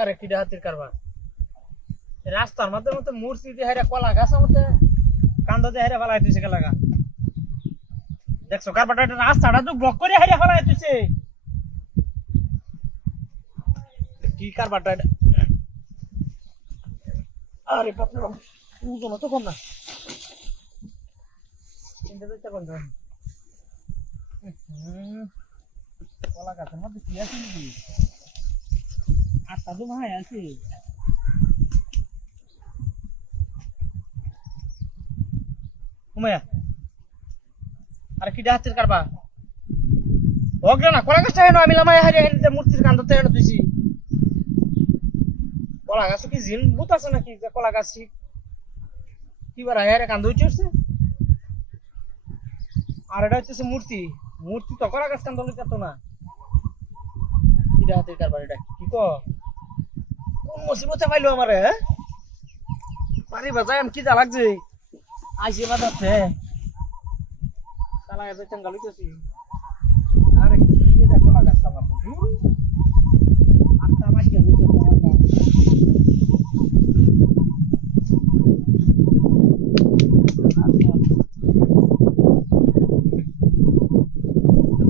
আরে কি হাতির কারবার রাস্তার মধ্যে মধ্যে মূর্তি দিয়ে হেরা কলা গাছের মধ্যে কান্দ দিয়ে হেরা ফেলাই দিছে লাগা দেখছো কারবারটা রাস্তাটা তো ব্লক করে হেরা ফেলাই দিছে কি কারবারটা আরে বাপরে বাপ ওজন তো কম না চিন্তা করতে কোন কলা গাছের মধ্যে কি আছে নাকি আটটা তো ভাই আছে আরে কি হাতের কারবা ওগরে না কলা গাছটা হেন আমি লামাই হারে হারে মূর্তির কান্দতে হেন তুইছি কলা গাছে কি জিন ভূত আছে নাকি যে কলা গাছ কি বার হারে কান্দ উঠছে আর এটা হচ্ছে মূর্তি মূর্তি তো কলা গাছ কান্দ লইতে তো না কি হাতের কারবার এটা কি কো মুসিবতে পাইলো আমারে হ্যাঁ পারি বাজায় আমি কি যা লাগছে আইসে বাজাচ্ছে তালা গাছে চাঙ্গা লইতেছি আরে কি দেখো লাগাচ্ছে আমার আটটা মাইকে লইতে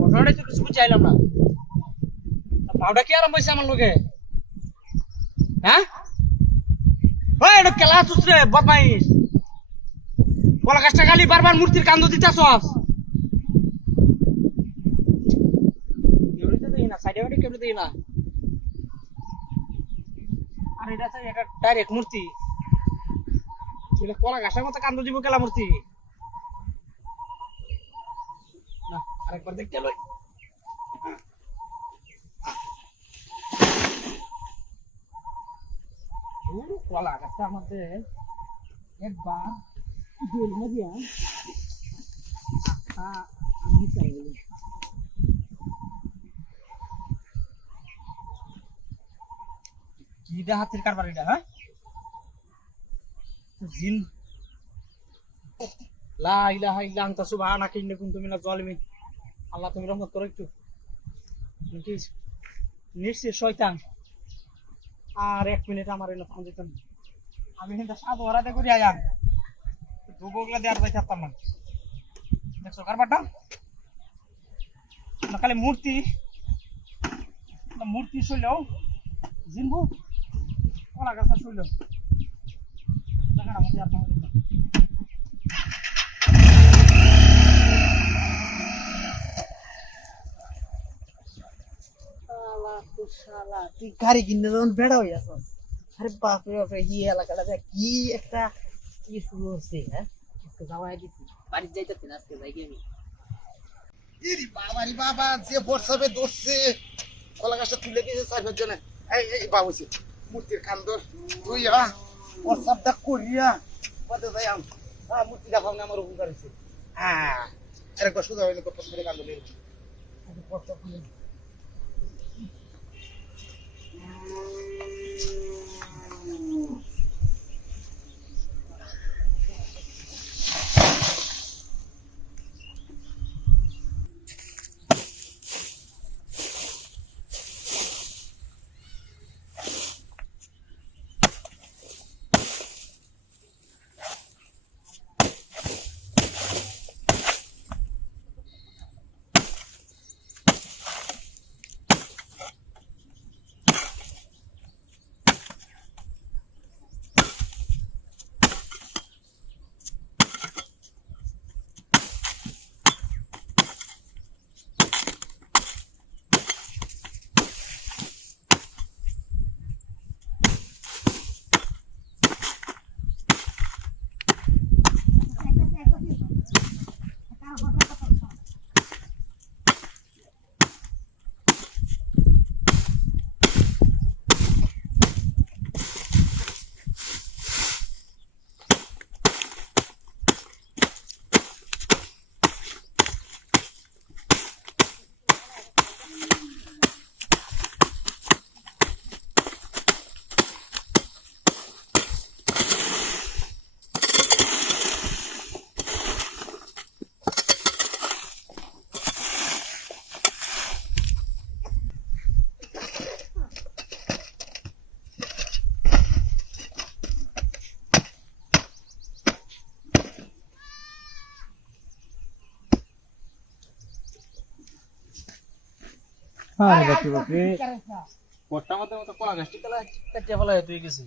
ঘটনাটা তো কিছু বুঝাইলাম না পাউডা কি আরম্ভ হয়েছে আমার লোকে হ্যাঁ ওই এটা কেলা চুসরে বদমাইশ কলা গাছটা খালি বারবার মূর্তির কান্দ দিতেছ আর এটা তো একটা ডাইরেক্ট মূর্তি কলা গাছের মতো কান্দ দিব কেলা মূর্তি না আরেকবার দেখতে লই কলা গাছটার মধ্যে একবার আমি চাই কি হাতের কারবার এটা হ্যাঁ জিন লা ইলাহা ইল্লা আনতা সুবহানাকা ইন্নী কুনতু মিনাজ জালিমিন আল্লাহ তুমি রহমত করো একটু কি নিশ্চয় শয়তান আর 1 মিনিট আমার এনে ফোন দিতেন আমি কিন্তু সাধু হারাতে করি আয়াম দুগোগলা দেওয়ার যাই থাকতাম না দেখছো কারবারটা খালি মূর্তি মূর্তি শৈলেও জিনবু কলা গাছা শৈলেও দেখেন আমাদের আর তুই গাড়ি কিনে যখন বেড়া হয়ে আস আরে বাপরে বাপরে কি এলাকাটা কি একটা কি শুরু হচ্ছে হ্যাঁ যাওয়াই দিচ্ছি বাড়ির যাইতেছি না আজকে যাই গেমি ইরি বাবারি বাবা যে বর্ষাবে দোষছে কলা গাছটা তুলে দিয়েছে 4-5 জনে এই বাবুছি মূর্তির কান্দর তুইয়া বর্ষাটা করিয়া কত যাই মূর্তি দেখাও না আমার উপকার হয়েছে হ্যাঁ আরেকবার সোজা হইলে কত করে কান্দ নেই বর্ষা খুলে আরে বাপরে বাপরে পট্টা মতো মতো কলা গাছটি কাটিয়ে ফেলা তুই গেছি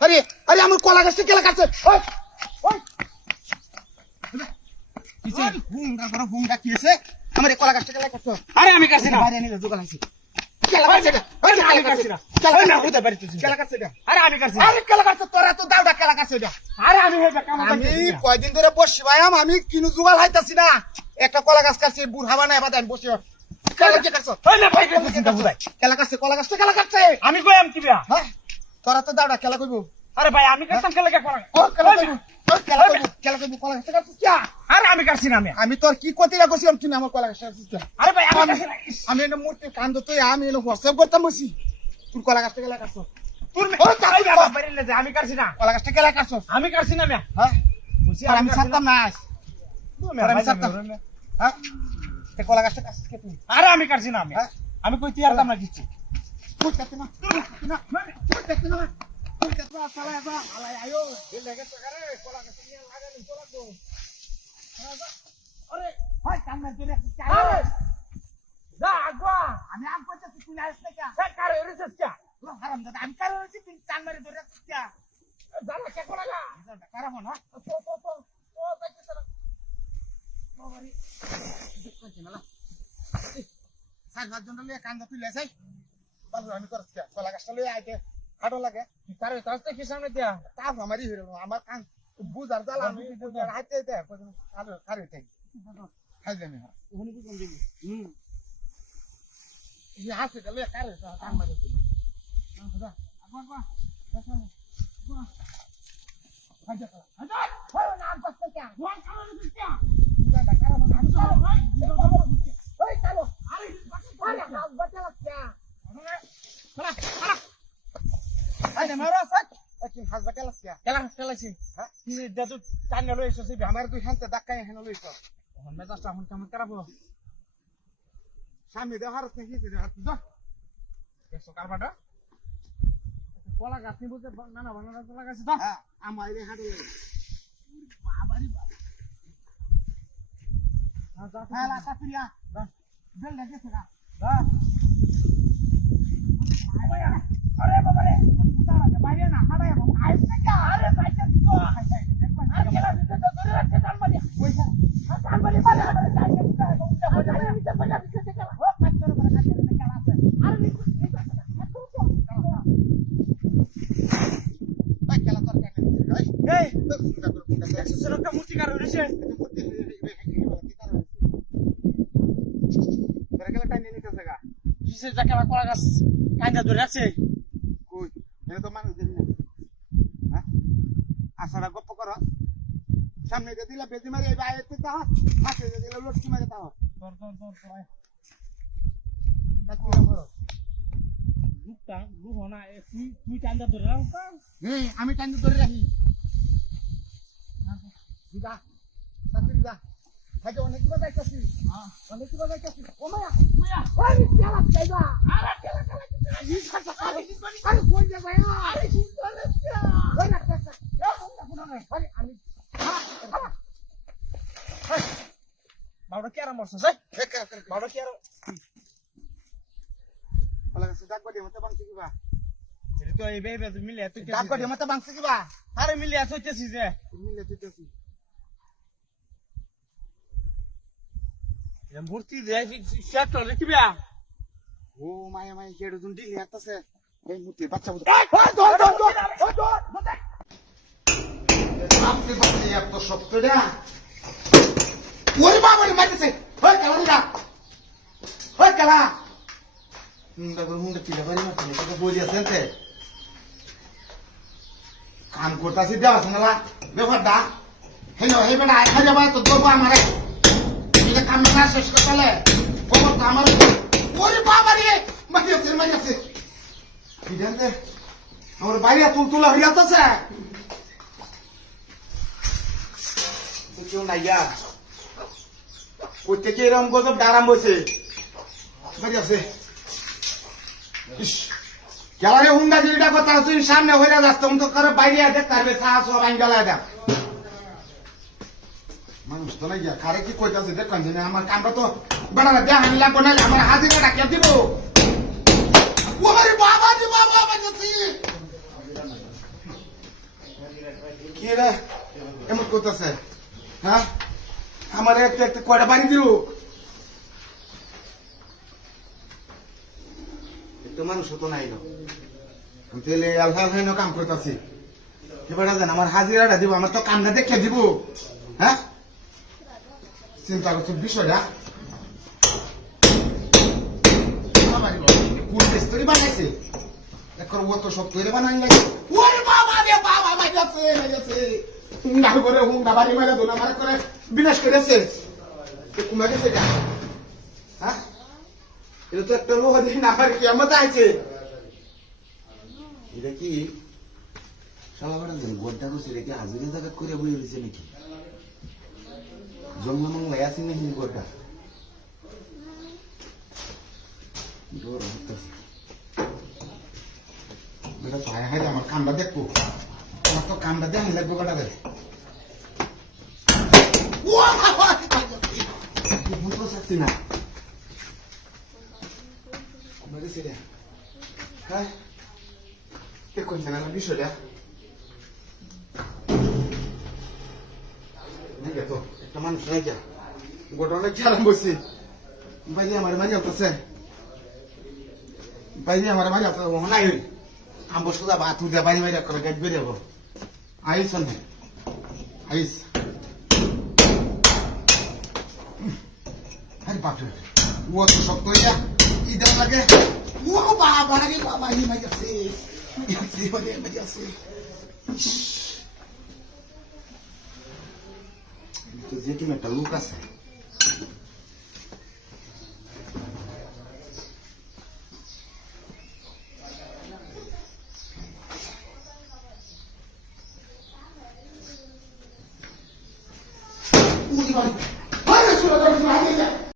আরে আরে আমার কলা গাছটা কেলা কাটছে ওই ওই কিছে হুঙ্গা করে হুঙ্গা কি হইছে আমার এই কলা গাছটা কেলা কাটছো আরে আমি কাটছি না বাইরে নিয়ে জোগাল আইছি কেলা কাটছে এটা আরে আমি কাটছি না কেলা না কাটছে হতে পারি তুই কেলা কাটছে এটা আরে আমি কাটছি আরে কেলা কাটছে তোরা তো দাউডা কেলা কাটছে এটা আরে আমি হেবে কাম আমি কয়দিন ধরে বসি ভাইয়াম আমি কিনু জোগাল হাইতাছি না একটা কলা গাছ কাটছে বুড়া বানায় বাদান বসে কেলা কি কাটছো ওই না ভাই চিন্তা বুঝাই কেলা কাটছে কলা গাছটা কেলা কাটছে আমি কইম কি বিয়া হ্যাঁ তোরা তো দাউডা কেলা কইবো আরে ভাই আমি কাটতাম কেলে কে কলা ও কেলা কইবো কেলা কইবো কলা গাছটা কাটছিস কি আরে আমি কাটছি না আমি তোর কি কতিরা কইছিলাম তুমি আমার কলা গাছটা কাটছিস কি আরে ভাই আমি কাটছি না আমি এনে মূর্তি কান্দ তুই আমি এনে হোয়াটসঅ্যাপ করতাম বসি তোর কলা গাছটা কেলা কাটছো তোর ও চাই বাবা বাইরে যে আমি কাটছি না কলা গাছটা কেলা কাটছো আমি কাটছি না মিয়া হ্যাঁ বুঝছি আর আমি ছাড়তাম না আজ তুমি আর আমি ছাড়তাম হ্যাঁ তে কলা গাছটা কাটছিস কে তুই আরে আমি কাটছি না আমি হ্যাঁ আমি কই তিয়ারতাম না কিছু কই কাটতে না কই কাটতে না কই কাটতে না সালা যা আলাই আয়ো এই লাগে তো করে কলা গাছটা নিয়ে লাগালি তো লাগবো আরে হাই কান্না করে আরে যা আগবা আমি আম কইতে তুই না আসলে কে কে কারে রিসেস কে হারাম দাদা আমি কারো হচ্ছে তুই চান মারি ধরে রাখছিস কে জানা কে কোলা গা কারা মনে তো তাকে তারা বাবারে দেখতে না সাত সাত জন লয়ে কান্দা তুই লেছাই বাবু আমি করছ কে কলা গাছটা লয়ে আইতে হাড়ো লাগে কারে কাছে কি সামনে দিয়া তাপ আমারই হইল আমার কান বুঝার জ্বালা আমি বুঝার হাইতে হাইতে কারো কারে তাই খাই যাবে ওখানে কি কোন দিবি এই হাসে গেলে কারে কান মারি তুই না আপা আপা হাজা হাজা হয় না আম করতে কে ওয়ান কারো দিতে বুঝা কারা মানে ওই চলো আরে আরে হাত বাঁচা লাগছে চলা চলা আরে মারো সাত একদিন হাত বাঁচা লাগছে কেলা কেলাছি হ্যাঁ তুমি দাদু টান্না লই এসেছি আমার তুই হাতে ধাক্কায় হেন লইছ এখন মেজাজটা এখন কেমন খারাপ হলো সামনে দেওয়া হারত নাকি যা দেখছো কারবাটা কলা গাছ নিয়ে বলতে নানা বানানা কলা গাছ তো হ্যাঁ আমার এই হাড়ো লাগে বাবারি বাবা হ্যাঁ লাটা প্রিয়া বেল লাগেছে না আরে বাবা রে বাইরে না হাড়ায় আইস না কে আরে বাইরে দিতো আর কেলা দিতে তো ধরে রাখতে জান মানে পয়সা জান মানে পারে আরে যাই দিতে আমি দিতে পয়সা দিতে কেলা ও কাচ্চর করে কাচ্চর না কেলা আছে আরে নিকু ভাই কেলা তোর কাছে ভাই এই তো সুন্দর করে কুটা একশো একটা মূর্তি কার হয়েছে তোরা কেলা টাইনে নিতে জায়গা কিসের যা কেলা কলা গাছ কাইন্দা ধরে রাখছে কই এটা তো মানুষ দেখি না হ্যাঁ আসাটা গপ্প করো সামনে দিয়ে দিলা বেজি মারি এই বাইরে তা হাতে দিয়ে দিলা লটকি মারি তাও মুখটা রুহ না তুই কাইন্দা ধরে রাখ আমি টাইম ধরে রাখি দিদা সাথে দিদা হাজে অনেক কিবা যাইতাছি অনেক কিবা যাইতাছি ও মায়া মায়া আরে কেলা যাইবা আরে কেলা কেলা আরে কোন যা ভাই আরে চিন্তা না ওই না আরে আমি বাবুটা কি আরাম করছে বাবুটা কি আরাম ওলা কাছে ডাক বডি মতে বাংছি কিবা এটা তো এই বেবে তুমি মিলে তুই ডাক বডি মতে বাংছি কিবা আরে মিলে আসতেছি যে মিলে তুইতেছি এ মূর্তি যে সেট করে কি বিয়া ও মায়া মায়া কেড়ে দুন দিলি আতাছে এই মুতি বাচ্চা বুঝ ওই দর আপনি বাচ্চা এত শক্ত না ওরে বাবা রে মাইতেছে ওই কালা দিদা ওই কালা মুন্ডা পিলা বাড়ি মারছে এটা বলি আছেনতে কাম করতাছি দেওয়া শোনালা ব্যাপারটা হেন হে বেটা আইখা যাবা তো দোবা আমারে এটা কাম না শেষ করতে খবর তো আমার ওরে বাবা রে মাইয়াছে বিধানতে আমার বাইরে তুলতুলা হইয়া তো স্যার কেউ নাইয়া প্রত্যেকে এরকম গজব ডারাম বসে মাইয়াছে গ্যালারি হুন্ডা যেটা কথা তুই সামনে হয়ে যাস তুমি তো করে বাইরে দেখতে পারবে সাহস আইন জ্বালায় দেখ মানুষ তো না গিয়া কারে কি কইতাছে দেখুন যে আমার কামটা তো বেড়ারা দেয়া হানি লাগবো নাহলে আমার হাজিরা ডাকিয়া দিব ওরে বাবা রে বাবা বাজছি কি রে এমন করতেছে হ্যাঁ আমার একটা একটা কয়টা বাড়ি দিল একটু মানুষ হতো নাই তেলে আলহা আলহাইনো কাম করতেছি এবার জান আমার হাজিরাটা দিব আমার তো কামটা দেখে দিব হ্যাঁ চিন্তা করছো বিষয়টা কোন মিস্ত্রি বানাইছে এখন ও তো সব তৈরি বানাই লাগে ওরে বাবা রে বাবা মাইয়াছে মাইয়াছে হুঙ্গা করে হুঙ্গা বাড়ি মাইরা দোনা মারা করে বিনাশ করেছে কুমা গেছে কা হ্যাঁ এটা তো একটা লোহা দিয়ে না পারে কিয়ামত আইছে এটা কি শালা বড় দিন গোড্ডা বসে রেখে হাজিরে জায়গা করে বই হয়েছে নাকি জঙ্গলা মঙ্গলা আছে নাকি গোড্ডা ডোর হতেছে বেটা তো হায় আমার কামটা দেখবো আমার তো কামটা দেখি লাগবে গোটা দেবে বুঝতে পারছি না মেরেছি রে হ্যাঁ দেখুন না বিষয়টা নাকি তো একটা মানুষ নাই কে গোটা অনেক খেলাম বসছি বাইরে আমার মাঝে আছে বাইরে আমার মাঝে আছে নাই আম্বো সোজা বাথু দিয়ে বাইরে বাইরে করে গাছ বেরিয়ে যাবো আইস না আইস আরে বাপরে ও তো শক্ত হইয়া ইদার লাগে ও বাবা রে বাবা ই মাই আছে মাইয়াছে ওরে মাইয়াছে তো যে কি একটা লোক আছে Uy,